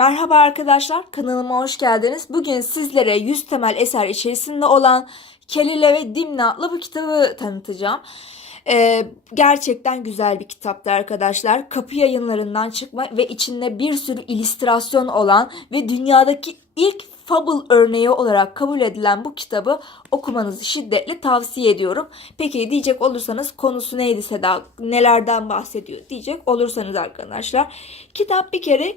Merhaba arkadaşlar, kanalıma hoş geldiniz. Bugün sizlere 100 temel eser içerisinde olan Kelile ve Dimna adlı bu kitabı tanıtacağım. Ee, gerçekten güzel bir kitaptı arkadaşlar. Kapı yayınlarından çıkma ve içinde bir sürü illüstrasyon olan ve dünyadaki ilk fable örneği olarak kabul edilen bu kitabı okumanızı şiddetle tavsiye ediyorum. Peki diyecek olursanız konusu neydi Seda, nelerden bahsediyor diyecek olursanız arkadaşlar. Kitap bir kere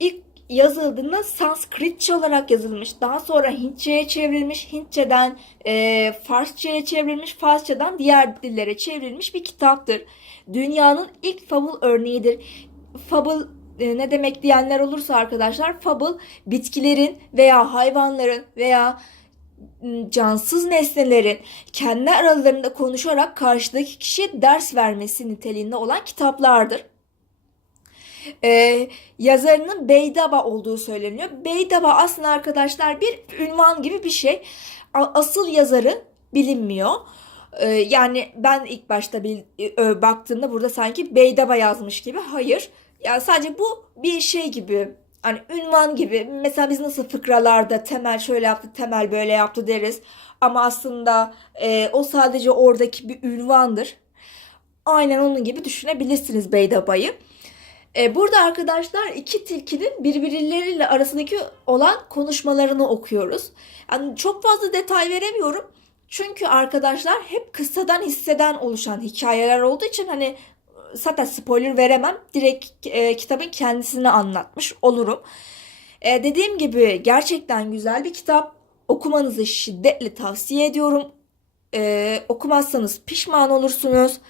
ilk yazıldığında Sanskritçe olarak yazılmış. Daha sonra Hintçe'ye çevrilmiş. Hintçe'den e, Farsça'ya çevrilmiş. Farsçadan diğer dillere çevrilmiş bir kitaptır. Dünyanın ilk fable örneğidir. Fable e, ne demek diyenler olursa arkadaşlar fable bitkilerin veya hayvanların veya cansız nesnelerin kendi aralarında konuşarak karşıdaki kişiye ders vermesi niteliğinde olan kitaplardır. Ee, yazarının Beydaba olduğu söyleniyor. Beydaba aslında arkadaşlar bir ünvan gibi bir şey. Asıl yazarı bilinmiyor. Ee, yani ben ilk başta bil, e, baktığımda burada sanki Beydaba yazmış gibi. Hayır. Yani sadece bu bir şey gibi. Hani ünvan gibi. Mesela biz nasıl fıkralarda temel şöyle yaptı, temel böyle yaptı deriz. Ama aslında e, o sadece oradaki bir ünvandır. Aynen onun gibi düşünebilirsiniz Beydaba'yı. E, burada arkadaşlar iki tilkinin birbirleriyle arasındaki olan konuşmalarını okuyoruz. Yani çok fazla detay veremiyorum. Çünkü arkadaşlar hep kıssadan hisseden oluşan hikayeler olduğu için hani zaten spoiler veremem. Direkt e, kitabın kendisini anlatmış olurum. E, dediğim gibi gerçekten güzel bir kitap. Okumanızı şiddetle tavsiye ediyorum. E, okumazsanız pişman olursunuz.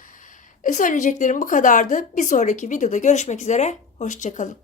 Söyleyeceklerim bu kadardı. Bir sonraki videoda görüşmek üzere. Hoşçakalın.